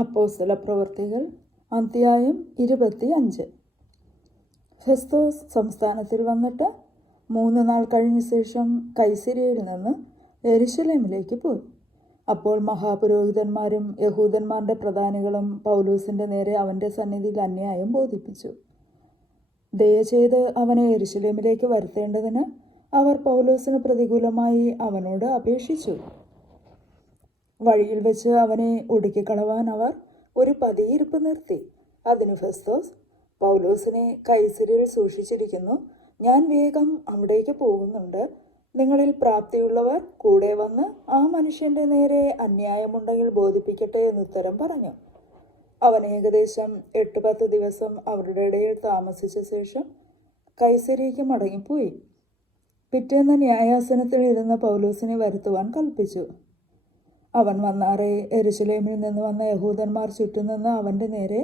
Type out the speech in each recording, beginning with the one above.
അപ്പോസ്തല പ്രവർത്തികൾ അധ്യായം ഇരുപത്തി അഞ്ച് ഫെസ്തോസ് സംസ്ഥാനത്തിൽ വന്നിട്ട് മൂന്ന് നാൾ കഴിഞ്ഞ ശേഷം കൈസിരിയയിൽ നിന്ന് എരുശലേമിലേക്ക് പോയി. അപ്പോൾ മഹാപുരോഹിതന്മാരും യഹൂദന്മാരുടെ പ്രധാനികളും പൗലൂസിന്റെ നേരെ അവന്റെ സന്നിധിയിൽ അന്യായം ബോധിപ്പിച്ചു. ദയചെയ്ത് അവനെ എരുശലേമിലേക്ക് വരുത്തേണ്ടതിന് അവർ പൗലോസിന് പ്രതികൂലമായി അവനോട് അപേക്ഷിച്ചു. വഴിയിൽ വെച്ച് അവനെ ഒടുക്കിക്കളവാൻ അവർ ഒരു പതിയിരിപ്പ് നിർത്തി. അതിന് ഫെസ്തോസ് പൗലോസിനെ കൈസരിയിൽ സൂക്ഷിച്ചിരിക്കുന്നു. ഞാൻ വേഗം അവിടേക്ക് പോകുന്നുണ്ട്. നിങ്ങളിൽ പ്രാപ്തിയുള്ളവർ കൂടെ വന്ന് ആ മനുഷ്യന്റെ നേരെ അന്യായമുണ്ടെങ്കിൽ ബോധിപ്പിക്കട്ടെ എന്ന് ഉത്തരം പറഞ്ഞു. അവൻ ഏകദേശം എട്ട് പത്ത് ദിവസം അവരുടെ ഇടയിൽ താമസിച്ച ശേഷം കൈസരിക്ക് മടങ്ങിപ്പോയി. പിറ്റേന്ന് ന്യായാസനത്തിൽ ഇരുന്ന പൗലോസിനെ വരുത്തുവാൻ കൽപ്പിച്ചു. അവൻ വന്നാറെ എരുസലേമിൽ നിന്ന് വന്ന യഹൂദന്മാർ ചുറ്റും നിന്ന് അവന്റെ നേരെ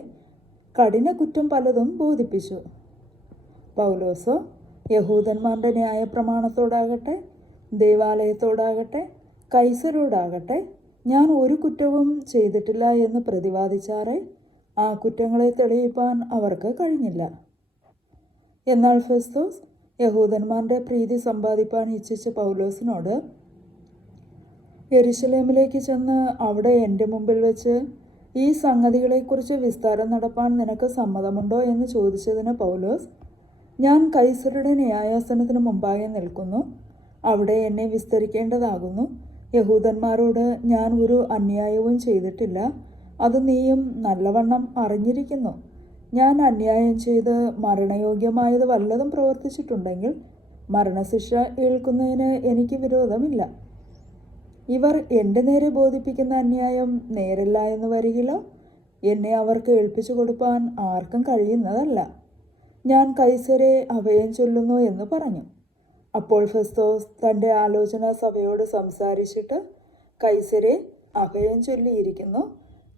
കഠിന കുറ്റം പലതും ബോധിപ്പിച്ചു. പൗലോസോ യഹൂദന്മാരുടെ ന്യായപ്രമാണത്തോടാകട്ടെ ദേവാലയത്തോടാകട്ടെ കൈസരോടാകട്ടെ ഞാൻ ഒരു കുറ്റവും ചെയ്തിട്ടില്ല എന്ന് പ്രതിവാദിച്ചാറെ ആ കുറ്റങ്ങളെ തെളിയിപ്പാൻ അവർക്ക് കഴിഞ്ഞില്ല. എന്നാൽ ഫെസ്തോസ് യഹൂദന്മാരുടെ പ്രീതി സമ്പാദിപ്പാൻ ഇച്ഛിച്ച പൗലോസിനോട് യെരുശലേമിലേക്ക് ചെന്ന് അവിടെ എന്റെ മുമ്പിൽ വെച്ച് ഈ സംഗതികളെക്കുറിച്ച് വിസ്താരം നടപ്പാൻ നിനക്ക് സമ്മതമുണ്ടോ? എന്ന് ചോദിച്ചതിന് പൗലോസ് ഞാൻ കൈസറുടെ ന്യായാസനത്തിന് മുമ്പാകെ നിൽക്കുന്നു. അവിടെ എന്നെ വിസ്തരിക്കേണ്ടതാകുന്നു. യഹൂദന്മാരോട് ഞാൻ ഒരു അന്യായവും ചെയ്തിട്ടില്ല. അത് നീയും നല്ലവണ്ണം അറിഞ്ഞിരിക്കുന്നു. ഞാൻ അന്യായം ചെയ്ത് മരണയോഗ്യമായത് വല്ലതും പ്രവർത്തിച്ചിട്ടുണ്ടെങ്കിൽ മരണശിക്ഷ ഏൽക്കുന്നതിന് എനിക്ക് വിരോധമില്ല. ഇവർ എന്റെ നേരെ ബോധിപ്പിക്കുന്ന അന്യായം നേരല്ല എന്ന് വരികിലോ എന്നെ അവർക്ക് ഏൽപ്പിച്ചു കൊടുക്കാൻ ആർക്കും കഴിയുന്നതല്ല. ഞാൻ കൈസരെ അഭയം ചൊല്ലുന്നു എന്ന് പറഞ്ഞു. അപ്പോൾ ഫെസ്തോസ് തന്റെ ആലോചന സഭയോട് സംസാരിച്ചിട്ട് കൈസരെ അഭയം ചൊല്ലിയിരിക്കുന്നു.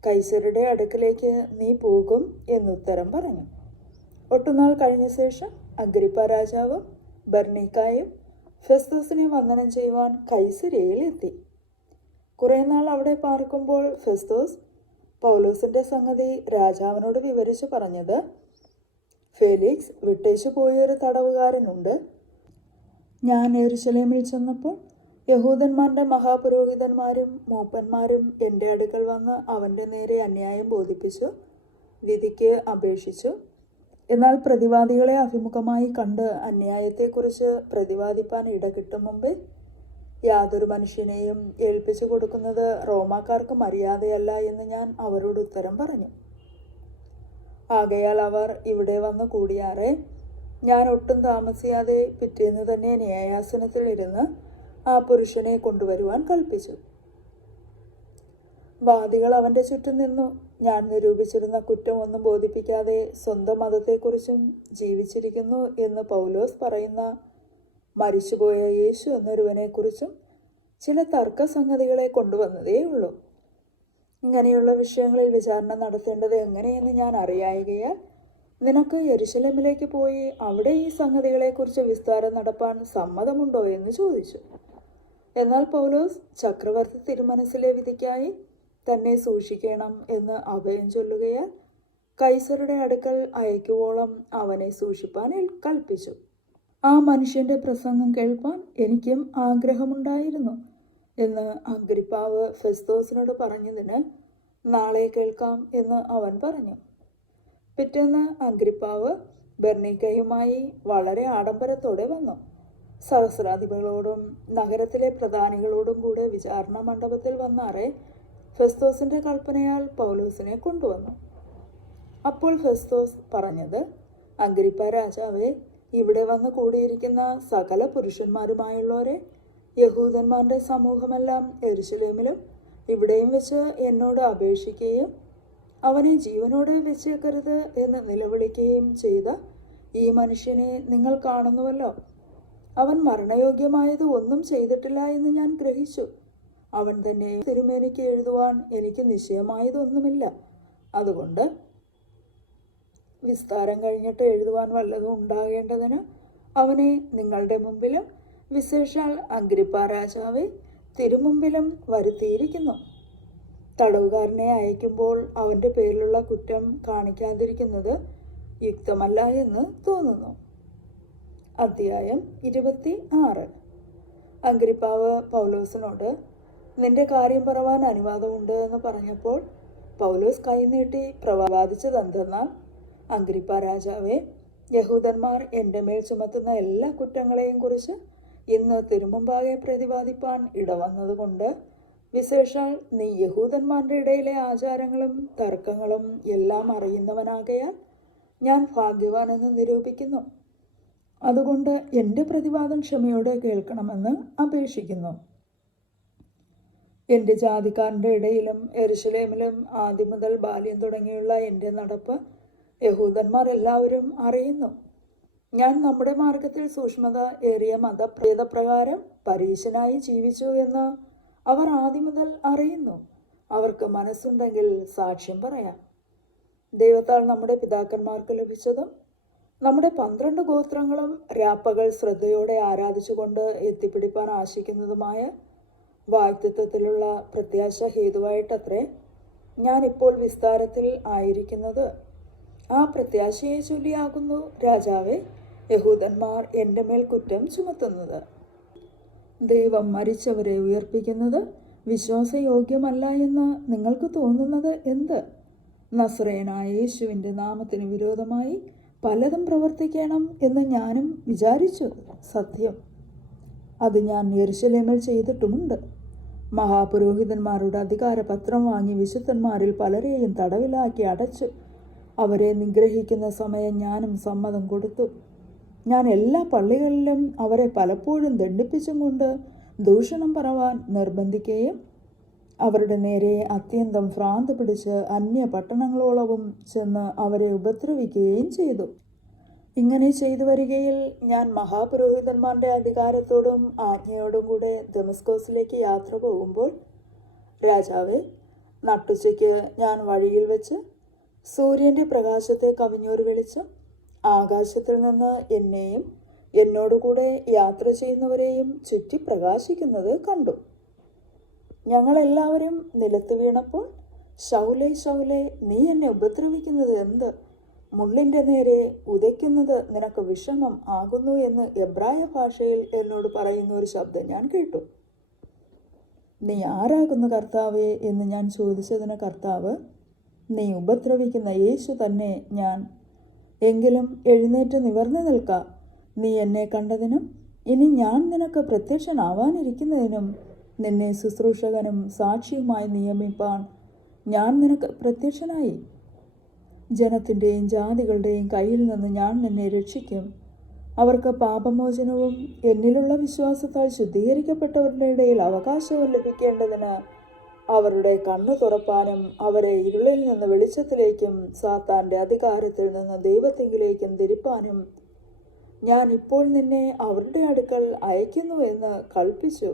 കൈസരുടെ അടുക്കിലേക്ക് നീ പോകും എന്നുത്തരം പറഞ്ഞു. ഒട്ടുനാൾ കഴിഞ്ഞ ശേഷം അഗ്രിപ്പ രാജാവും ബർണിക്കായും ഫെസ്തോസിനെ വന്ദനം ചെയ്യുവാൻ കൈസരയിൽ എത്തി. കുറേ നാൾ അവിടെ പാർക്കുമ്പോൾ ഫെസ്തോസ് പൗലോസിന്റെ സംഗതി രാജാവിനോട് വിവരിച്ചു പറഞ്ഞത് ഫേലിക്സ് വിട്ടേച്ചു പോയൊരു തടവുകാരനുണ്ട്. ഞാൻ എരുശലേമിൽ ചെന്നപ്പോൾ യഹൂദന്മാരുടെ മഹാപുരോഹിതന്മാരും മൂപ്പന്മാരും എന്റെ അടുക്കൽ വന്ന് അവന്റെ നേരെ അന്യായം ബോധിപ്പിച്ചു വിധിക്ക് അപേക്ഷിച്ചു. എന്നാൽ പ്രതിവാദികളെ അഭിമുഖമായി കണ്ട് അന്യായത്തെക്കുറിച്ച് പ്രതിവാദിപ്പാൻ ഇട കിട്ടും മുമ്പേ യാതൊരു മനുഷ്യനെയും ഏൽപ്പിച്ചു കൊടുക്കുന്നത് റോമാക്കാർക്ക് മര്യാദയല്ല എന്ന് ഞാൻ അവരോട് ഉത്തരം പറഞ്ഞു. ആകയാൽ അവർ ഇവിടെ വന്ന് കൂടിയാറെ ഞാൻ ഒട്ടും താമസിയാതെ പിറ്റേന്ന് തന്നെ ന്യായാസനത്തിൽ ഇരുന്ന് ആ പുരുഷനെ കൊണ്ടുവരുവാൻ കൽപ്പിച്ചു. വാദികൾ അവന്റെ ചുറ്റും നിന്നു. ഞാൻ നിരൂപിച്ചിരുന്ന കുറ്റം ഒന്നും ബോധിപ്പിക്കാതെ സ്വന്തം മതത്തെക്കുറിച്ചും ജീവിച്ചിരിക്കുന്നു എന്ന് പൗലോസ് പറയുന്ന മരിച്ചുപോയ യേശു എന്നൊരുവനെക്കുറിച്ചും ചില തർക്കസംഗതികളെ കൊണ്ടുവന്നതേ ഉള്ളൂ. ഇങ്ങനെയുള്ള വിഷയങ്ങളിൽ വിചാരണ നടത്തേണ്ടത് എങ്ങനെയെന്ന് ഞാൻ അറിയായികയാൽ നിനക്ക് യരുശലമിലേക്ക് പോയി അവിടെ ഈ സംഗതികളെക്കുറിച്ച് വിസ്താരം നടപ്പാൻ സമ്മതമുണ്ടോ എന്ന് ചോദിച്ചു. എന്നാൽ പൗലോസ് ചക്രവർത്തി തിരുമനസിലെ വിധിക്കായി തന്നെ സൂക്ഷിക്കണം എന്ന് അഭയം ചൊല്ലുകയാൽ കൈസറുടെ അടുക്കൽ അയക്കുവോളം അവനെ സൂക്ഷിപ്പാൻ കൽപ്പിച്ചു. ആ മനുഷ്യന്റെ പ്രസംഗം കേൾപ്പാൻ എനിക്കും ആഗ്രഹമുണ്ടായിരുന്നു. എന്ന് അഗ്രിപ്പാവ് ഫെസ്തോസിനോട് പറഞ്ഞതിന് നാളെ കേൾക്കാം എന്ന് അവൻ പറഞ്ഞു. പിറ്റേന്ന് അഗ്രിപ്പാവ് ബെർണിക്കയുമായി വളരെ ആഡംബരത്തോടെ വന്നു. സഹസ്രാധിപകളോടും നഗരത്തിലെ പ്രധാനികളോടും കൂടെ വിചാരണ മണ്ഡപത്തിൽ വന്നാറെ ഫെസ്തോസിന്റെ കൽപ്പനയാൽ പൗലോസിനെ കൊണ്ടുവന്നു. അപ്പോൾ ഫെസ്തോസ് പറഞ്ഞത് അഗ്രിപ്പ രാജാവേ ഇവിടെ വന്ന് കൂടിയിരിക്കുന്ന സകല പുരുഷന്മാരുമായുള്ളവരെ യഹൂദന്മാരുടെ സമൂഹമെല്ലാം എരുശലേമിലും ഇവിടെയും വെച്ച് എന്നോട് അപേക്ഷിക്കുകയും അവനെ ജീവനോടെ വെച്ചേക്കരുത് എന്ന് നിലവിളിക്കുകയും ചെയ്ത ഈ മനുഷ്യനെ നിങ്ങൾ കാണുന്നുവല്ലോ. അവൻ മരണയോഗ്യമായത് ഒന്നും ചെയ്തിട്ടില്ല എന്ന് ഞാൻ ഗ്രഹിച്ചു. അവൻ തന്നെ തിരുമേനിക്ക് എഴുതുവാൻ എനിക്ക് നിശ്ചയമായതൊന്നുമില്ല. അതുകൊണ്ട് വിസ്താരം കഴിഞ്ഞിട്ട് എഴുതുവാൻ വല്ലതും ഉണ്ടാകേണ്ടതിന് അവനെ നിങ്ങളുടെ മുമ്പിലും വിശേഷാൽ അഗ്രിപ്പ രാജാവെ തിരുമുമ്പിലും വരുത്തിയിരിക്കുന്നു. തടവുകാരനെ അയക്കുമ്പോൾ അവന്റെ പേരിലുള്ള കുറ്റം കാണിക്കാതിരിക്കുന്നത് യുക്തമല്ല എന്ന് തോന്നുന്നു. അധ്യായം ഇരുപത്തി ആറ് അഗ്രിപ്പാവ് പൗലോസിനോട് നിന്റെ കാര്യം പറവാൻ അനുവാദമുണ്ട് എന്ന് പറഞ്ഞപ്പോൾ പൗലോസ് കൈനീട്ടി പ്രവാദിച്ചതെന്തെന്നാൽ അങ്കരിപ്പ രാജാവേ യഹൂദന്മാർ എന്റെ മേൽ ചുമത്തുന്ന എല്ലാ കുറ്റങ്ങളെയും കുറിച്ച് ഇന്ന് തിരുമുമ്പാകെ പ്രതിപാദിപ്പാൻ ഇടവന്നതുകൊണ്ട് വിശേഷാൽ നീ യഹൂദന്മാരുടെ ഇടയിലെ ആചാരങ്ങളും തർക്കങ്ങളും എല്ലാം അറിയുന്നവനാകയാൽ ഞാൻ ഭാഗ്യവാനെന്ന് നിരൂപിക്കുന്നു. അതുകൊണ്ട് എന്റെ പ്രതിവാദം ക്ഷമയോടെ കേൾക്കണമെന്ന് അപേക്ഷിക്കുന്നു. എന്റെ ജാതിക്കാരന്റെ ഇടയിലും എരുശലേമിലും ആദ്യം മുതൽ ബാല്യം തുടങ്ങിയുള്ള എന്റെ നടപ്പ് യഹൂദന്മാർ എല്ലാവരും അറിയുന്നു. ഞാൻ നമ്മുടെ മാർഗത്തിൽ സൂക്ഷ്മത ഏറിയ മതപ്രേതപ്രകാരം പരീശനായി ജീവിച്ചു എന്ന് അവർ ആദ്യം മുതൽ അറിയുന്നു. അവർക്ക് മനസ്സുണ്ടെങ്കിൽ സാക്ഷ്യം പറയാം. ദൈവത്താൽ നമ്മുടെ പിതാക്കന്മാർക്ക് ലഭിച്ചതും നമ്മുടെ പന്ത്രണ്ട് ഗോത്രങ്ങളും രാപ്പകൾ ശ്രദ്ധയോടെ ആരാധിച്ചുകൊണ്ട് എത്തിപ്പിടിപ്പാൻ ആശിക്കുന്നതുമായ വാക്തിത്വത്തിലുള്ള പ്രത്യാശ ഹേതുവായിട്ടത്രേ ഞാനിപ്പോൾ വിസ്താരത്തിൽ ആയിരിക്കുന്നത്. ആ പ്രത്യാശയെ ചൊല്ലിയാകുന്നു രാജാവെ യഹൂദന്മാർ എന്റെ മേൽ കുറ്റം ചുമത്തുന്നത്. ദൈവം മരിച്ചവരെ ഉയർപ്പിക്കുന്നത് വിശ്വാസയോഗ്യമല്ല എന്ന് നിങ്ങൾക്ക് തോന്നുന്നത് എന്ത്? നസ്രയനായ യേശുവിന്റെ നാമത്തിന് വിരോധമായി പലതും പ്രവർത്തിക്കണം എന്ന് ഞാനും വിചാരിച്ചു. സത്യം. അത് ഞാൻ യെരുശലേമിൽ ചെയ്തിട്ടുമുണ്ട്. മഹാപുരോഹിതന്മാരുടെ അധികാരപത്രം വാങ്ങി വിശുദ്ധന്മാരിൽ പലരെയും തടവിലാക്കി അടച്ചു. അവരെ നിഗ്രഹിക്കുന്ന സമയം ഞാനും സമ്മതം കൊടുത്തു. ഞാൻ എല്ലാ പള്ളികളിലും അവരെ പലപ്പോഴും ദണ്ഡിപ്പിച്ചും കൊണ്ട് ദൂഷണം പറവാൻ നിർബന്ധിക്കുകയും അവരുടെ നേരെ അത്യന്തം ഭ്രാന്ത് പിടിച്ച് അന്യ പട്ടണങ്ങളോളവും ചെന്ന് അവരെ ഉപദ്രവിക്കുകയും ചെയ്തു. ഇങ്ങനെ ചെയ്തു വരികയിൽ ഞാൻ മഹാപുരോഹിതന്മാരുടെ അധികാരത്തോടും ആജ്ഞയോടും കൂടെ ദമസ്കോസിലേക്ക് യാത്ര പോകുമ്പോൾ രാജാവെ നട്ടുച്ചയ്ക്ക് ഞാൻ വഴിയിൽ വെച്ച് സൂര്യന്റെ പ്രകാശത്തെ കവിഞ്ഞൊരു വെളിച്ചം ആകാശത്തിൽ നിന്ന് എന്നെയും എന്നോടുകൂടെ യാത്ര ചെയ്യുന്നവരെയും ചുറ്റി പ്രകാശിക്കുന്നത് കണ്ടു. ഞങ്ങളെല്ലാവരും നിലത്ത് വീണപ്പോൾ ശൗലെ ശൗലെ നീ എന്നെ ഉപദ്രവിക്കുന്നത് എന്ത്? മുള്ളിന്റെ നേരെ ഉദയ്ക്കുന്നത് നിനക്ക് വിഷമം ആകുന്നു എന്ന് എബ്രായ ഭാഷയിൽ എന്നോട് പറയുന്ന ഒരു ശബ്ദം ഞാൻ കേട്ടു. നീ ആരാകുന്നു കർത്താവേ? എന്ന് ഞാൻ ചോദിച്ചതിന് കർത്താവ് നീ ഉപദ്രവിക്കുന്ന യേശു തന്നെ ഞാൻ. എങ്കിലും എഴുന്നേറ്റ് നിവർന്നു നിൽക്ക. നീ എന്നെ കണ്ടതിനും ഇനി ഞാൻ നിനക്ക് പ്രത്യക്ഷനാവാനിരിക്കുന്നതിനും നിന്നെ ശുശ്രൂഷകനും സാക്ഷിയുമായി നിയമിപ്പാൻ ഞാൻ നിനക്ക് പ്രത്യക്ഷനായി. ജനത്തിന്റെയും ജാതികളുടെയും കയ്യിൽ നിന്ന് ഞാൻ നിന്നെ രക്ഷിക്കും. അവർക്ക് പാപമോചനവും എന്നിലുള്ള വിശ്വാസത്താൽ ശുദ്ധീകരിക്കപ്പെട്ടവരുടെ ഇടയിൽ അവകാശവും ലഭിക്കേണ്ടതിന് അവരുടെ കണ്ണു തുറപ്പാനും അവരെ ഇരുളിൽ നിന്ന് വെളിച്ചത്തിലേക്കും സാത്താന്റെ അധികാരത്തിൽ നിന്ന് ദൈവത്തെങ്കിലേക്കും തിരിപ്പാനും ഞാൻ ഇപ്പോൾ നിന്നെ അവരുടെ അടുക്കൽ അയക്കുന്നു എന്ന് കൽപ്പിച്ചു.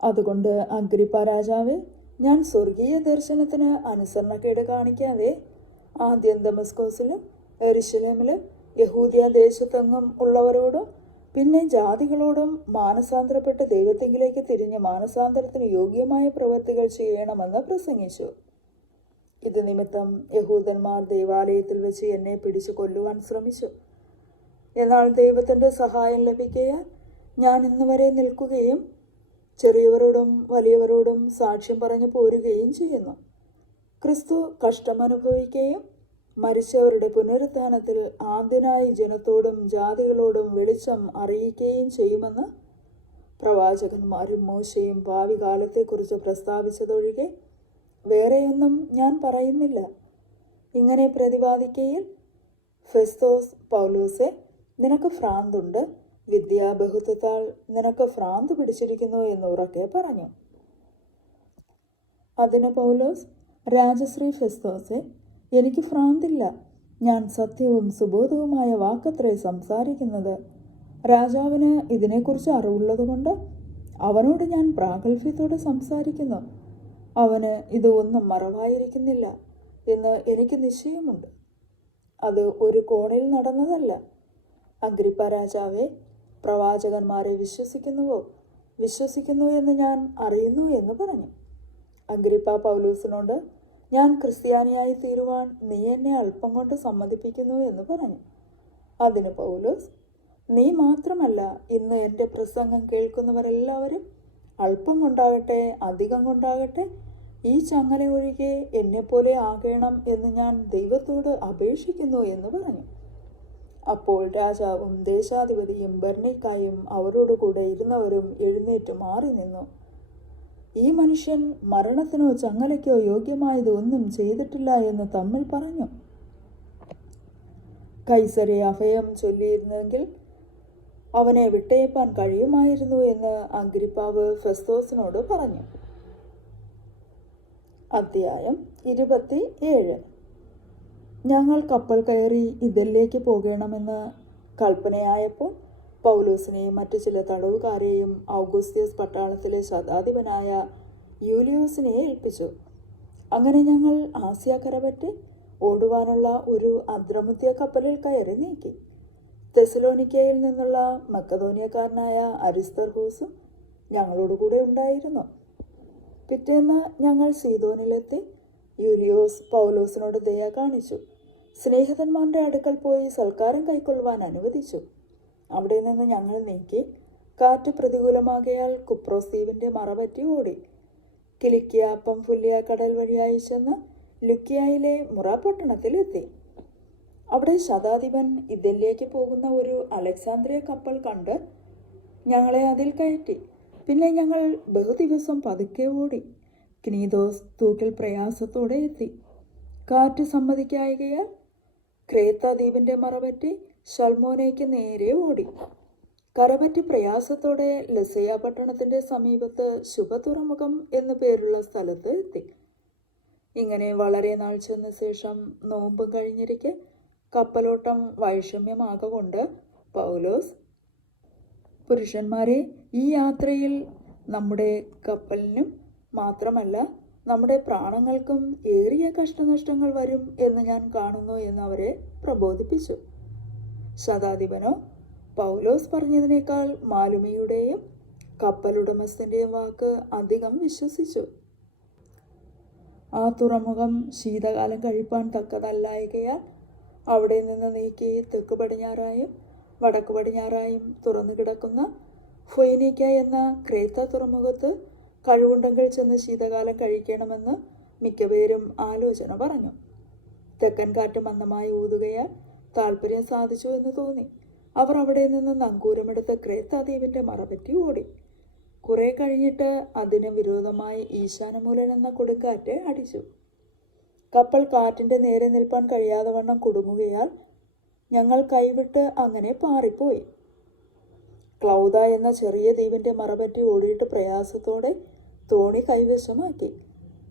അതുകൊണ്ട് അഗ്രിപ്പ രാജാവേ ഞാൻ സ്വർഗീയ ദർശനത്തിന് അനുസരണക്കേട് കാണിക്കാതെ ആദ്യം ദമസ്കോസിലും എരുശലേമിലും യഹൂദിയ ദേശത്തെങ്ങും ഉള്ളവരോടും പിന്നെ ജാതികളോടും മാനസാന്തരപ്പെട്ട് ദൈവത്തെങ്കിലേക്ക് തിരിഞ്ഞ് മാനസാന്തരത്തിന് യോഗ്യമായ പ്രവൃത്തികൾ ചെയ്യണമെന്ന് പ്രസംഗിച്ചു. ഇത് നിമിത്തം യഹൂദന്മാർ ദേവാലയത്തിൽ വെച്ച് എന്നെ പിടിച്ചു കൊല്ലുവാൻ ശ്രമിച്ചു. എന്നാൽ ദൈവത്തിന്റെ സഹായം ലഭിക്കയാൽ ഞാൻ ഇന്നുവരെ നിൽക്കുകയും ചെറിയവരോടും വലിയവരോടും സാക്ഷ്യം പറഞ്ഞു പോരുകയും ചെയ്യുന്നു. ക്രിസ്തു കഷ്ടമനുഭവിക്കുകയും മരിച്ചവരുടെ പുനരുത്ഥാനത്തിൽ ആദ്യനായി ജനത്തോടും ജാതികളോടും വെളിച്ചം അറിയിക്കുകയും ചെയ്യുമെന്ന് പ്രവാചകന്മാരും മോശയും ഭാവി കാലത്തെക്കുറിച്ച് പ്രസ്താവിച്ചതൊഴികെ വേറെയൊന്നും ഞാൻ പറയുന്നില്ല. ഇങ്ങനെ പ്രതിപാദിക്കയിൽ ഫെസ്തോസ് പൗലോസെ നിനക്ക് ഭ്രാന്തുണ്ട്. വിദ്യാബഹുത്വത്താൽ നിനക്ക് ഫ്രാന്ത് പിടിച്ചിരിക്കുന്നു എന്ന് ഉറക്കെ പറഞ്ഞു. അതിന് പൗലോസ് രാജശ്രീ ഫെസ്തോസെ എനിക്ക് ഭ്രാന്തില്ല. ഞാൻ സത്യവും സുബോധവുമായ വാക്കത്രേ സംസാരിക്കുന്നത്. രാജാവിന് ഇതിനെക്കുറിച്ച് അറിവുള്ളതുകൊണ്ട് അവനോട് ഞാൻ പ്രാഗൽഭ്യത്തോടെ സംസാരിക്കുന്നു. അവന് ഇത് ഒന്നും മറവായിരിക്കുന്നില്ല എന്ന് എനിക്ക് നിശ്ചയമുണ്ട്. അത് ഒരു കോണിൽ നടന്നതല്ല. അഗ്രിപ്പ രാജാവെ പ്രവാചകന്മാരെ വിശ്വസിക്കുന്നുവോ? വിശ്വസിക്കുന്നു എന്ന് ഞാൻ അറിയുന്നു എന്ന് പറഞ്ഞു. അഗ്രിപ്പ പൗലൂസിനോട് ഞാൻ ക്രിസ്ത്യാനിയായി തീരുവാൻ നീ എന്നെ അല്പം കൊണ്ട് സമ്മതിപ്പിക്കുന്നു എന്ന് പറഞ്ഞു. അതിന് പൗലോസ് നീ മാത്രമല്ല ഇന്ന് എന്റെ പ്രസംഗം കേൾക്കുന്നവരെല്ലാവരും അല്പം കൊണ്ടാകട്ടെ അധികം കൊണ്ടാകട്ടെ ഈ ചങ്ങല ഒഴികെ എന്നെപ്പോലെ ആകണം എന്ന് ഞാൻ ദൈവത്തോട് അപേക്ഷിക്കുന്നു എന്ന് പറഞ്ഞു. അപ്പോൾ രാജാവും ദേശാധിപതിയും ബർണിക്കായും അവരോടുകൂടെ ഇരുന്നവരും എഴുന്നേറ്റ് മാറി നിന്നു ഈ മനുഷ്യൻ മരണത്തിനോ ചങ്ങലയ്ക്കോ യോഗ്യമായത് ഒന്നും ചെയ്തിട്ടില്ല എന്ന് തമ്മിൽ പറഞ്ഞു. കൈസരെ അഭയം ചൊല്ലിയിരുന്നെങ്കിൽ അവനെ വിട്ടയപ്പാൻ കഴിയുമായിരുന്നു എന്ന് അഗ്രിപ്പാവ് ഫെസ്തോസിനോട് പറഞ്ഞു. അധ്യായം ഇരുപത്തി ഏഴ് ഞങ്ങൾ കപ്പൽ കയറി ഇതിലേക്ക് പോകണമെന്ന് കൽപ്പനയായപ്പോൾ പൗലോസിനെയും മറ്റു ചില തടവുകാരെയും ഔഗുസ്തിയസ് പട്ടാളത്തിലെ ശതാധിപനായ യൂലിയോസിനെ ഏൽപ്പിച്ചു. അങ്ങനെ ഞങ്ങൾ ആസിയ കരപറ്റി ഓടുവാനുള്ള ഒരു അദ്രമുത്യ കപ്പലിൽ കയറി നീക്കി. തെസലോനിക്കയിൽ നിന്നുള്ള മക്കതോനിയക്കാരനായ അരിസ്തർഹൂസും ഞങ്ങളോട് കൂടെ ഉണ്ടായിരുന്നു. പിറ്റേന്ന് ഞങ്ങൾ സീതോനിലെത്തി യൂലിയോസ് പൗലോസിനോട് ദയ കാണിച്ചു. സ്നേഹിതന്മാരുടെ അടുക്കൽ പോയി സൽക്കാരം കൈക്കൊള്ളുവാൻ അനുവദിച്ചു. അവിടെ നിന്ന് ഞങ്ങൾ നീക്കി കാറ്റ് പ്രതികൂലമാകയാൽ കുപ്രോസ് ദ്വീപിന്റെ മറപറ്റി ഓടി. കിലിക്കിയ പംഫുല്യ കടൽ വഴിയായി ചെന്ന് ലുക്കിയായിലെ മുറ അവിടെ ശതാധിപൻ ഇതിലേക്ക് പോകുന്ന ഒരു അലക്സാന്ദ്രിയ കപ്പൽ കണ്ട് ഞങ്ങളെ അതിൽ കയറ്റി. പിന്നെ ഞങ്ങൾ ബഹുദിവസം പതുക്കെ ഓടി. ക്നീദോസ് തൂക്കിൽ പ്രയാസത്തോടെ എത്തി. കാറ്റ് സമ്മതിക്കായകയാൽ ക്രേത്ത ദ്വീപിന്റെ മറപറ്റി ഷൽമോനയ്ക്ക് നേരെ ഓടി. കരപറ്റി പ്രയാസത്തോടെ ലസയ പട്ടണത്തിന്റെ സമീപത്ത് ശുഭതുറമുഖം എന്നു പേരുള്ള സ്ഥലത്ത് എത്തി. ഇങ്ങനെ വളരെ നാൾ ചെന്ന ശേഷം നോമ്പും കഴിഞ്ഞിരിക്കെ കപ്പലോട്ടം വൈഷമ്യമാകൊണ്ട് പൗലോസ് പുരുഷന്മാരെ ഈ യാത്രയിൽ നമ്മുടെ കപ്പലിനും മാത്രമല്ല നമ്മുടെ പ്രാണങ്ങൾക്കും ഏറിയ കഷ്ടനഷ്ടങ്ങൾ വരും എന്ന് ഞാൻ കാണുന്നു എന്ന് അവരെ പ്രബോധിപ്പിച്ചു. ശതാധിപനോ പൗലോസ് പറഞ്ഞതിനേക്കാൾ മാലുമിയുടെയും കപ്പലുടമസ്ഥന്റെയും വാക്ക് അധികം വിശ്വസിച്ചു. ആ തുറമുഖം ശീതകാലം കഴിപ്പാൻ തക്കതല്ലായകയാൽ അവിടെ നിന്ന് നീക്കി തെക്ക് പടിഞ്ഞാറായും വടക്ക് പടിഞ്ഞാറായും തുറന്നു കിടക്കുന്ന ഫൊയ്നിക്ക എന്ന ക്രേത്ത തുറമുഖത്ത് കഴിവുണ്ടെങ്കിൽ ചെന്ന് ശീതകാലം കഴിക്കണമെന്ന് മിക്കപേരും ആലോചന പറഞ്ഞു. തെക്കൻ കാറ്റ് മന്ദമായി ഊതുകയാൽ താല്പര്യം സാധിച്ചു എന്ന് തോന്നി. അവർ അവിടെ നിന്ന് നങ്കൂരമെടുത്ത് ക്രേത്താദേവിന്റെ മറപറ്റി ഓടി. കുറെ കഴിഞ്ഞിട്ട് അതിന് വിരോധമായി ഈശാനമൂലൻ എന്ന കൊടുങ്കാറ്റ് അടിച്ചു. കപ്പൽ കാറ്റിന്റെ നേരെ നിൽപ്പാൻ കഴിയാതെ വണ്ണം കുടുങ്ങുകയാൽ ഞങ്ങൾ കൈവിട്ട് അങ്ങനെ പാറിപ്പോയി. ക്ലൗദ എന്ന ചെറിയ ദ്വീപിന്റെ മറപറ്റി ഓടിയിട്ട് പ്രയാസത്തോടെ തോണി കൈവശമാക്കി.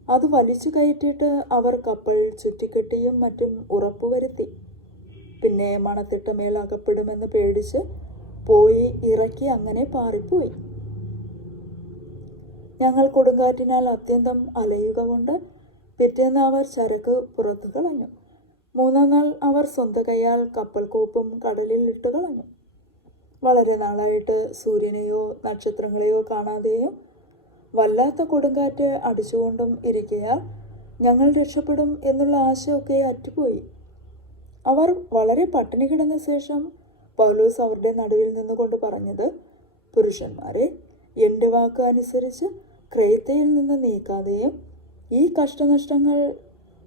അത് വലിച്ചു കയറ്റിയിട്ട് അവർ കപ്പൽ ചുറ്റിക്കെട്ടിയും മറ്റും ഉറപ്പുവരുത്തി. പിന്നെ മണത്തിട്ട മേൽ അകപ്പെടുമെന്ന് പേടിച്ച് പോയി ഇറക്കി അങ്ങനെ പാറിപ്പോയി. ഞങ്ങൾ കൊടുങ്കാറ്റിനാൽ അത്യന്തം അലയുക കൊണ്ട് പിറ്റേന്ന് അവർ ചരക്ക് പുറത്തു കളഞ്ഞു. മൂന്നാം നാൾ അവർ സ്വന്തം കൈയാൽ കപ്പൽ കോപ്പും കടലിൽ ഇട്ട് കളഞ്ഞു. വളരെ നാളായിട്ട് സൂര്യനെയോ നക്ഷത്രങ്ങളെയോ കാണാതെയും വല്ലാത്ത കൊടുങ്കാറ്റ് അടിച്ചുകൊണ്ടും ഇരിക്കയാൽ ഞങ്ങൾ രക്ഷപ്പെടും എന്നുള്ള ആശയൊക്കെ അറ്റുപോയി. അവർ വളരെ പട്ടിണി കിടന്ന ശേഷം പൗലോസ് അവരുടെ നടുവിൽ നിന്നുകൊണ്ട് പറഞ്ഞത് പുരുഷന്മാരെ എന്റെ വാക്ക് അനുസരിച്ച് ക്രയത്തയിൽ നിന്ന് നീക്കാതെയും ഈ കഷ്ടനഷ്ടങ്ങൾ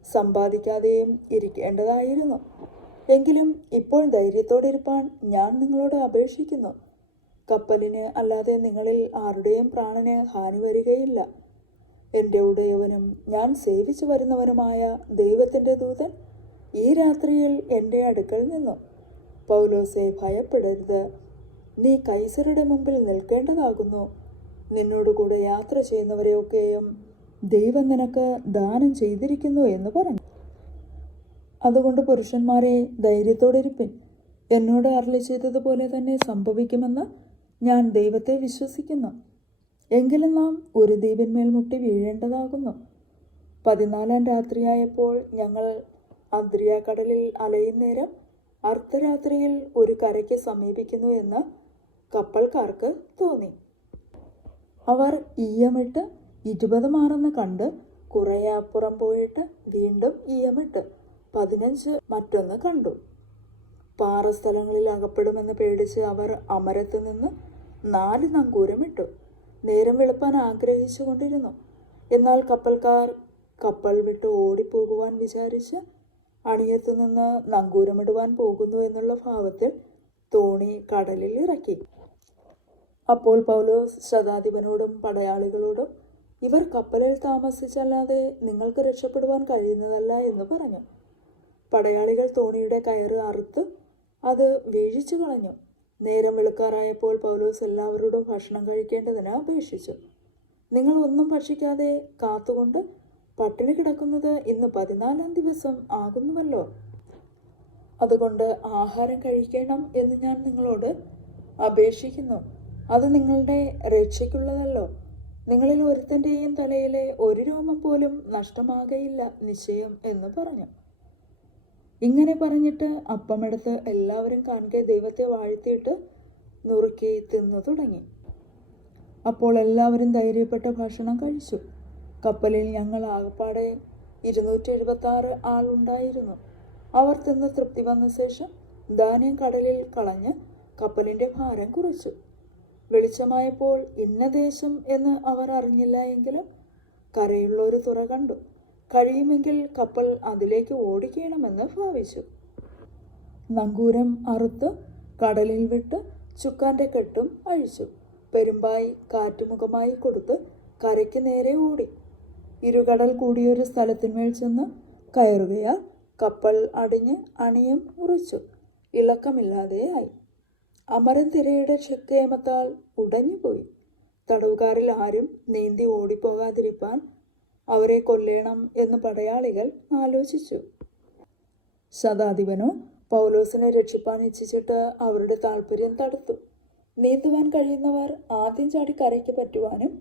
സമ്പാദിക്കാതെയും ഇരിക്കേണ്ടതായിരുന്നു. എങ്കിലും ഇപ്പോൾ ധൈര്യത്തോടെ ഇരിപ്പാൻ ഞാൻ നിങ്ങളോട് അപേക്ഷിക്കുന്നു. കപ്പലിന് അല്ലാതെ നിങ്ങളിൽ ആരുടെയും പ്രാണന് ഹാനി വരികയില്ല. എന്റെ ഉടയവനും ഞാൻ സേവിച്ചു വരുന്നവനുമായ ദൈവത്തിന്റെ ദൂതൻ ഈ രാത്രിയിൽ എന്റെ അടുക്കൽ നിന്നു. പൗലോസെ ഭയപ്പെടരുത്. നീ കൈസരുടെ മുമ്പിൽ നിൽക്കേണ്ടതാകുന്നു. നിന്നോടുകൂടെ യാത്ര ചെയ്യുന്നവരെയൊക്കെയും ദൈവം നിനക്ക് ദാനം ചെയ്തിരിക്കുന്നു എന്ന് പറഞ്ഞു. അതുകൊണ്ട് പുരുഷന്മാരെ ധൈര്യത്തോടിരിപ്പിൻ. എന്നോട് അരളി ചെയ്തതുപോലെ തന്നെ സംഭവിക്കുമെന്ന് ഞാൻ ദൈവത്തെ വിശ്വസിക്കുന്നു. എങ്കിലും നാം ഒരു ദ്വീപിന്മേൽ മുട്ടി വീഴേണ്ടതാകുന്നു. പതിനാലാം രാത്രിയായപ്പോൾ ഞങ്ങൾ അദ്രിയ കടലിൽ അലയുന്നേരം അർദ്ധരാത്രിയിൽ ഒരു കരയ്ക്ക് സമീപിക്കുന്നു എന്ന് കപ്പൽക്കാർക്ക് തോന്നി. അവർ ഈയമിട്ട് ഇരുപത് മാറെന്ന് കണ്ട് കുറേ അപ്പുറം പോയിട്ട് വീണ്ടും ഈയമിട്ട് പതിനഞ്ച് മറ്റൊന്ന് കണ്ടു. പാറസ്ഥലങ്ങളിൽ അകപ്പെടുമെന്ന് പേടിച്ച് അവർ അമരത്ത് നിന്ന് നാല് നങ്കൂരമിട്ടു നേരം വെളുപ്പാൻ ആഗ്രഹിച്ചു കൊണ്ടിരുന്നു. എന്നാൽ കപ്പൽക്കാർ കപ്പൽ വിട്ട് ഓടിപ്പോകുവാൻ വിചാരിച്ച് അണിയത്തു നിന്ന് നങ്കൂരമിടുവാൻ പോകുന്നു എന്നുള്ള ഭാവത്തിൽ തോണി കടലിൽ ഇറക്കി. അപ്പോൾ പൗലോസ് ശതാധിപനോടും പടയാളികളോടും ഇവർ കപ്പലിൽ താമസിച്ചല്ലാതെ നിങ്ങൾക്ക് രക്ഷപ്പെടുവാൻ കഴിയുന്നതല്ല എന്ന് പറഞ്ഞു. പടയാളികൾ തോണിയുടെ കയറ് അറുത്ത് അത് വീഴിച്ചു കളഞ്ഞു. നേരം വെളുക്കാറായപ്പോൾ പൗലോസ് എല്ലാവരോടും ഭക്ഷണം കഴിക്കേണ്ടതിന് അപേക്ഷിച്ചു. നിങ്ങൾ ഒന്നും ഭക്ഷിക്കാതെ കാത്തുകൊണ്ട് പട്ടിണി കിടക്കുന്നത് ഇന്ന് പതിനാലാം ദിവസം ആകുന്നുവല്ലോ. അതുകൊണ്ട് ആഹാരം കഴിക്കണം എന്ന് ഞാൻ നിങ്ങളോട് അപേക്ഷിക്കുന്നു. അത് നിങ്ങളുടെ രക്ഷയ്ക്കുള്ളതല്ലോ. നിങ്ങളിൽ ഒരുത്തന്റെയും തലയിലെ ഒരു രോമം പോലും നഷ്ടമാകയില്ല നിശ്ചയം എന്ന് പറഞ്ഞു. ഇങ്ങനെ പറഞ്ഞിട്ട് അപ്പമെടുത്ത് എല്ലാവരും കാണുക ദൈവത്തെ വാഴ്ത്തിയിട്ട് നുറുക്കി തിന്നു തുടങ്ങി. അപ്പോൾ എല്ലാവരും ധൈര്യപ്പെട്ട ഭക്ഷണം കഴിച്ചു. കപ്പലിൽ ഞങ്ങൾ ആകപ്പാടെ ഇരുന്നൂറ്റി എഴുപത്തി ആറ് ആളുണ്ടായിരുന്നു അവർ തിന്ന് തൃപ്തി വന്ന ശേഷം ധാന്യം കടലിൽ കളഞ്ഞ് കപ്പലിന്റെ ഭാരം കുറച്ചു. വെളിച്ചമായപ്പോൾ ഇന്ന ദേശം എന്ന് അവർ അറിഞ്ഞില്ല എങ്കിലും കരയുള്ള ഒരു തുറ കണ്ടു. കഴിയുമെങ്കിൽ കപ്പൽ അതിലേക്ക് ഓടിക്കണമെന്ന് ഭാവിച്ചു. നങ്കൂരം അറുത്ത് കടലിൽ വിട്ട് ചുക്കാന്റെ കെട്ടും അഴിച്ചു. പെരുമ്പായി കാറ്റുമുഖമായി കൊടുത്ത് കരയ്ക്ക് നേരെ ഓടി. ഇരുകടൽ കൂടിയൊരു സ്ഥലത്തിന്മേൽ ചെന്ന് കയറുകയാൽ കപ്പൽ അടിഞ്ഞ് അണിയും ഉറച്ചു ഇളക്കമില്ലാതെയായി അമരൻ തിരയുടെ ഉടഞ്ഞുപോയി. തടവുകാരിൽ ആരും നീന്തി ഓടിപ്പോകാതിരിപ്പാൻ അവരെ കൊല്ലേണം എന്ന് പടയാളികൾ ആലോചിച്ചു. ശതാധിപനോ പൗലോസിനെ രക്ഷിപ്പാൻ ഇച്ഛിച്ചിട്ട് അവരുടെ താല്പര്യം തടുത്തു. നീന്തുവാൻ കഴിയുന്നവർ ആദ്യം ചാടി കരയ്ക്ക് പറ്റുവാനും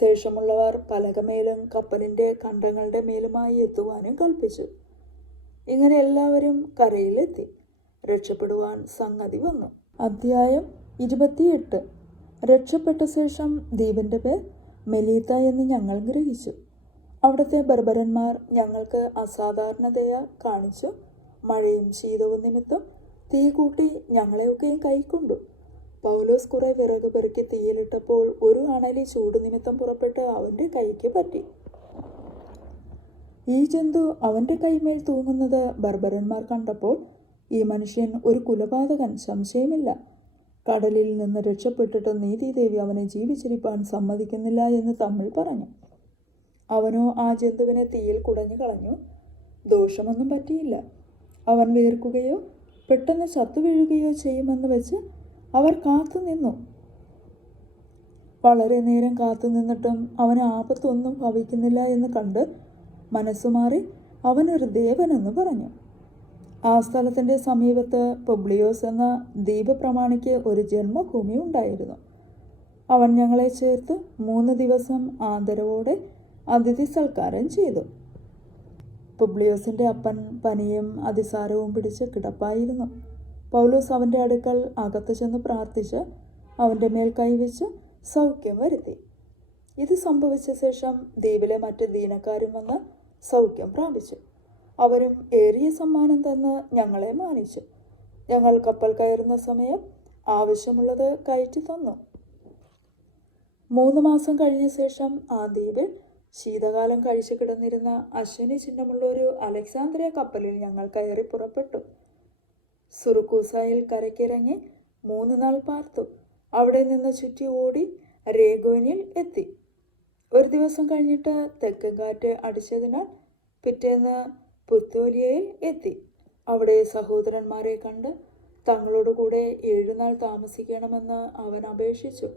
ശേഷമുള്ളവർ പലകമേലും കപ്പലിന്റെ കണ്ടങ്ങളുടെ മേലുമായി എത്തുവാനും കൽപ്പിച്ചു. ഇങ്ങനെ എല്ലാവരും കരയിലെത്തി. രക്ഷപ്പെടുവാൻ സംഗതി വന്നു. അധ്യായം ഇരുപത്തിയെട്ട്. രക്ഷപ്പെട്ട ശേഷം ദ്വീപിന്റെ പേർ മെലീത്ത എന്ന് ഞങ്ങൾ ഗ്രഹിച്ചു. അവിടുത്തെ ബർബരന്മാർ ഞങ്ങൾക്ക് അസാധാരണതയ കാണിച്ചു. മഴയും ശീതവും നിമിത്തം തീ കൂട്ടി ഞങ്ങളെയൊക്കെയും കൈക്കൊണ്ടു. പൗലോസ് കുറെ വിറക് പെറുക്കി തീയിലിട്ടപ്പോൾ ഒരു അണലി ചൂട് നിമിത്തം പുറപ്പെട്ട് അവന്റെ കൈക്ക് പറ്റി. ഈ ജന്തു അവന്റെ കൈമേൽ തൂങ്ങുന്നത് ബർബരന്മാർ കണ്ടപ്പോൾ ഈ മനുഷ്യൻ ഒരു കുലപാതകൻ സംശയമില്ല. കടലിൽ നിന്ന് രക്ഷപ്പെട്ടിട്ട് നീതിദേവി അവനെ ജീവിച്ചിരിപ്പാൻ സമ്മതിക്കുന്നില്ല എന്ന് തമ്മിൽ പറഞ്ഞു. അവനോ ആ ജന്തുവിനെ തീയിൽ കുടഞ്ഞു കളഞ്ഞു. ദോഷമൊന്നും പറ്റിയില്ല. അവൻ വീർക്കുകയോ പെട്ടെന്ന് ചത്തു വീഴുകയോ ചെയ്യുമെന്ന് വെച്ച് അവർ കാത്തുനിന്നു വളരെ നേരം കാത്തു നിന്നിട്ടും അവന് ആപത്തൊന്നും ഭവിക്കുന്നില്ല എന്ന് കണ്ട് മനസ്സുമാറി അവനൊരു ദേവനെന്ന് പറഞ്ഞു. ആ സ്ഥലത്തിന്റെ സമീപത്ത് പൊബ്ലിയോസ് എന്ന ദ്വീപപ്രമാണിക്ക് ഒരു ജന്മഭൂമി ഉണ്ടായിരുന്നു. അവൻ ഞങ്ങളെ ചേർത്ത് മൂന്ന് ദിവസം ആദരവോടെ അതിഥി സൽക്കാരം ചെയ്തു. പുബ്ലിയോസിന്റെ അപ്പൻ പനിയും അതിസാരവും പിടിച്ച് കിടപ്പായിരുന്നു. പൗലോസ് അവന്റെ അടുക്കൽ അകത്ത് ചെന്ന് പ്രാർത്ഥിച്ച് അവന്റെ മേൽ കൈവച്ച് സൗഖ്യം വരുത്തി. ഇത് സംഭവിച്ച ശേഷം ദ്വീപിലെ മറ്റ് ദീനക്കാരും വന്ന് സൗഖ്യം പ്രാപിച്ചു. അവരും ഏറിയ സമ്മാനം തന്ന് ഞങ്ങളെ മാനിച്ചു. ഞങ്ങൾ കപ്പൽ കയറുന്ന സമയം ആവശ്യമുള്ളത് കയറ്റി തന്നു. മൂന്ന് മാസം കഴിഞ്ഞ ശേഷം ആ ദ്വീപിൽ ശീതകാലം കഴിച്ചു കിടന്നിരുന്ന അശ്വിനി ചിഹ്നമുള്ള ഒരു അലക്സാന്ദ്രിയ കപ്പലിൽ ഞങ്ങൾ കയറി പുറപ്പെട്ടു. സുറുക്കൂസായിൽ കരക്കിറങ്ങി മൂന്ന് നാൾ പാർത്തു. അവിടെ നിന്ന് ചുറ്റി ഓടി രേഗോനിൽ എത്തി. ഒരു ദിവസം കഴിഞ്ഞിട്ട് തെക്കൻ കാറ്റ് അടിച്ചതിനാൽ പിറ്റേന്ന് പുത്തോലിയയിൽ എത്തി. അവിടെ സഹോദരന്മാരെ കണ്ട് തങ്ങളോട് കൂടെ ഏഴുനാൾ താമസിക്കണമെന്ന് അവൻ അപേക്ഷിച്ചു.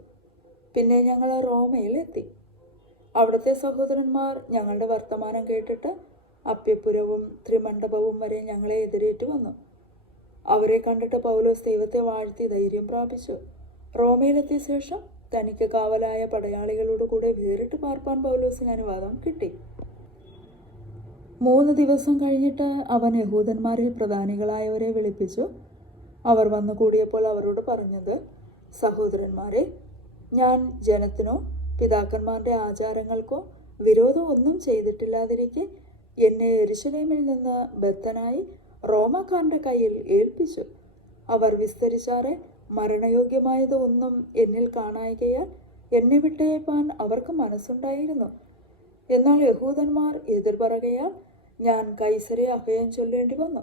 പിന്നെ ഞങ്ങൾ റോമയിൽ എത്തി. അവിടുത്തെ സഹോദരന്മാർ ഞങ്ങളുടെ വർത്തമാനം കേട്ടിട്ട് അപ്യപുരവും ത്രിമണ്ഡപവും വരെ ഞങ്ങളെ എതിരേറ്റ് വന്നു. അവരെ കണ്ടിട്ട് പൗലോസ് ദൈവത്തെ വാഴ്ത്തി ധൈര്യം പ്രാപിച്ചു. റോമയിലെത്തിയ ശേഷം തനിക്ക് കാവലായ പടയാളികളോട് കൂടെ വേറിട്ട് പാർപ്പാൻ പൗലോസിന് അനുവാദം കിട്ടി. മൂന്ന് ദിവസം കഴിഞ്ഞിട്ട് അവൻ യഹൂദന്മാരിൽ പ്രധാനികളായവരെ വിളിപ്പിച്ചു. അവർ വന്നു കൂടിയപ്പോൾ അവരോട് പറഞ്ഞത് സഹോദരന്മാരെ ഞാൻ ജനത്തിനോ പിതാക്കന്മാരുടെ ആചാരങ്ങൾക്കോ വിരോധം ഒന്നും ചെയ്തിട്ടില്ലാതിരിക്കെ എന്നെ എരിശലേമിൽ നിന്ന് ബദ്ധനായി റോമാക്കാരന്റെ കയ്യിൽ ഏൽപ്പിച്ചു. അവർ വിസ്തരിച്ചാറെ മരണയോഗ്യമായത് ഒന്നും എന്നിൽ കാണായികയാൽ എന്നെ വിട്ടയപ്പാൻ അവർക്ക് മനസ്സുണ്ടായിരുന്നു. എന്നാൽ യഹൂദന്മാർ എതിർപറകയാൽ ഞാൻ കൈസരെ അഭയം ചൊല്ലേണ്ടി വന്നു.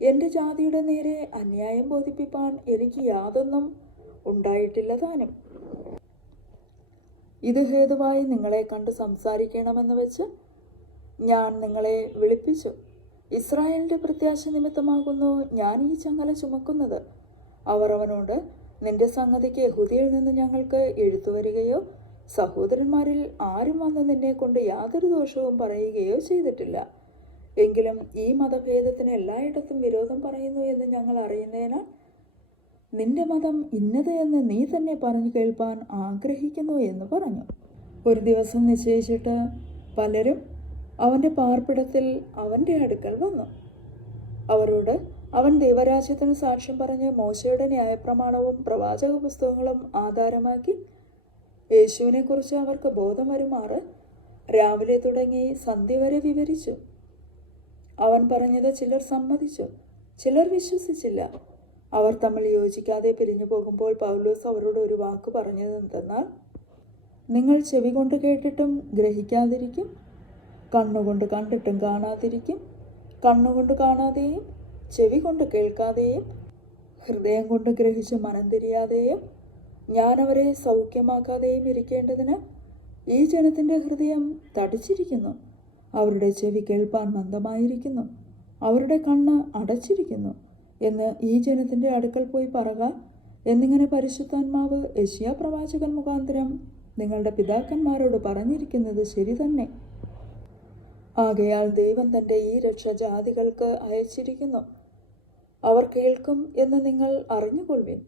എന്റെ ജാതിയുടെ നേരെ അന്യായം ബോധിപ്പിപ്പാൻ എനിക്ക് യാതൊന്നും ഉണ്ടായിട്ടില്ല താനും. ഇത് ഹേതുവായി നിങ്ങളെ കണ്ട് സംസാരിക്കണമെന്ന് വെച്ച് ഞാൻ നിങ്ങളെ വിളിപ്പിച്ചു. ഇസ്രായേലിന്റെ പ്രത്യാശ നിമിത്തമാകുന്നു ഞാൻ ഈ ചങ്ങല ചുമക്കുന്നത്. അവർ അവനോട് നിന്റെ സംഗതിക്ക് യഹൂദിയിൽ നിന്ന് ഞങ്ങൾക്ക് എഴുത്തുവരികയോ സഹോദരന്മാരിൽ ആരും വന്ന് നിന്നെ കൊണ്ട് യാതൊരു ദോഷവും പറയുകയോ ചെയ്തിട്ടില്ല. എങ്കിലും ഈ മതഭേദത്തിന് എല്ലായിടത്തും വിരോധം പറയുന്നു എന്ന് ഞങ്ങൾ അറിയുന്നതിനാൽ നിന്റെ മതം ഇന്നത് എന്ന് നീ തന്നെ പറഞ്ഞു കേൾപ്പാൻ ആഗ്രഹിക്കുന്നു എന്ന് പറഞ്ഞു. ഒരു ദിവസം നിശ്ചയിച്ചിട്ട് പലരും അവന്റെ പാർപ്പിടത്തിൽ അവന്റെ അടുക്കൽ വന്നു. അവരോട് അവൻ ദൈവരാജ്യത്തിന് സാക്ഷ്യം പറഞ്ഞ് മോശയുടെ ന്യായപ്രമാണവും പ്രവാചക പുസ്തകങ്ങളും ആധാരമാക്കി യേശുവിനെക്കുറിച്ച് അവർക്ക് ബോധം വരുമാറ് രാവിലെ തുടങ്ങി സന്ധ്യ വരെ വിവരിച്ചു. അവൻ പറഞ്ഞത് ചിലർ സമ്മതിച്ചു ചിലർ വിശ്വസിച്ചില്ല. അവർ തമ്മിൽ യോജിക്കാതെ പിരിഞ്ഞു പോകുമ്പോൾ പൗലോസ് അവരോട് ഒരു വാക്ക് പറഞ്ഞത് എന്തെന്നാൽ നിങ്ങൾ ചെവി കൊണ്ട് കേട്ടിട്ടും ഗ്രഹിക്കാതിരിക്കും. കണ്ണുകൊണ്ട് കണ്ടിട്ടും കാണാതിരിക്കും. കണ്ണുകൊണ്ട് കാണാതെയും ചെവി കൊണ്ട് കേൾക്കാതെയും ഹൃദയം കൊണ്ട് ഗ്രഹിച്ച് മനം തിരിയാതെയും ഞാൻ അവരെ സൗഖ്യമാക്കാതെയും ഇരിക്കേണ്ടതിന് ഈ ജനത്തിന്റെ ഹൃദയം തടിച്ചിരിക്കുന്നു. അവരുടെ ചെവി കേൾപ്പാൻ മന്ദമായിരിക്കുന്നു. അവരുടെ കണ്ണ് അടച്ചിരിക്കുന്നു എന്ന് ഈ ജനത്തിന്റെ അടുക്കൽ പോയി പറക എന്നിങ്ങനെ പരിശുദ്ധാത്മാവ് യശിയ പ്രവാചകൻ മുഖാന്തരം നിങ്ങളുടെ പിതാക്കന്മാരോട് പറഞ്ഞിരിക്കുന്നത് ശരി തന്നെ. ആകയാൽ ദൈവം തന്റെ ഈ രക്ഷ ജാതികൾക്ക് അയച്ചിരിക്കുന്നു. അവർ കേൾക്കും എന്ന് നിങ്ങൾ അറിഞ്ഞുകൊള്ളുവിൻ.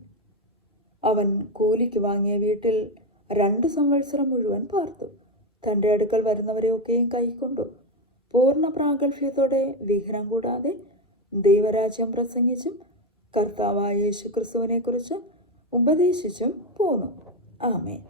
അവൻ കൂലിക്ക് വാങ്ങിയ വീട്ടിൽ രണ്ട് സംവത്സരം മുഴുവൻ പാർത്തു. തന്റെ അടുക്കൽ വരുന്നവരെയൊക്കെയും കൈക്കൊണ്ടു പൂർണ പ്രാഗൽഭ്യത്തോടെ വിഘ്നം കൂടാതെ ദൈവരാജ്യം പ്രസംഗിച്ചും കർത്താവായ യേശുക്രിസ്തുവിനെക്കുറിച്ച് ഉപദേശിച്ചും പോന്നു. ആമേൻ.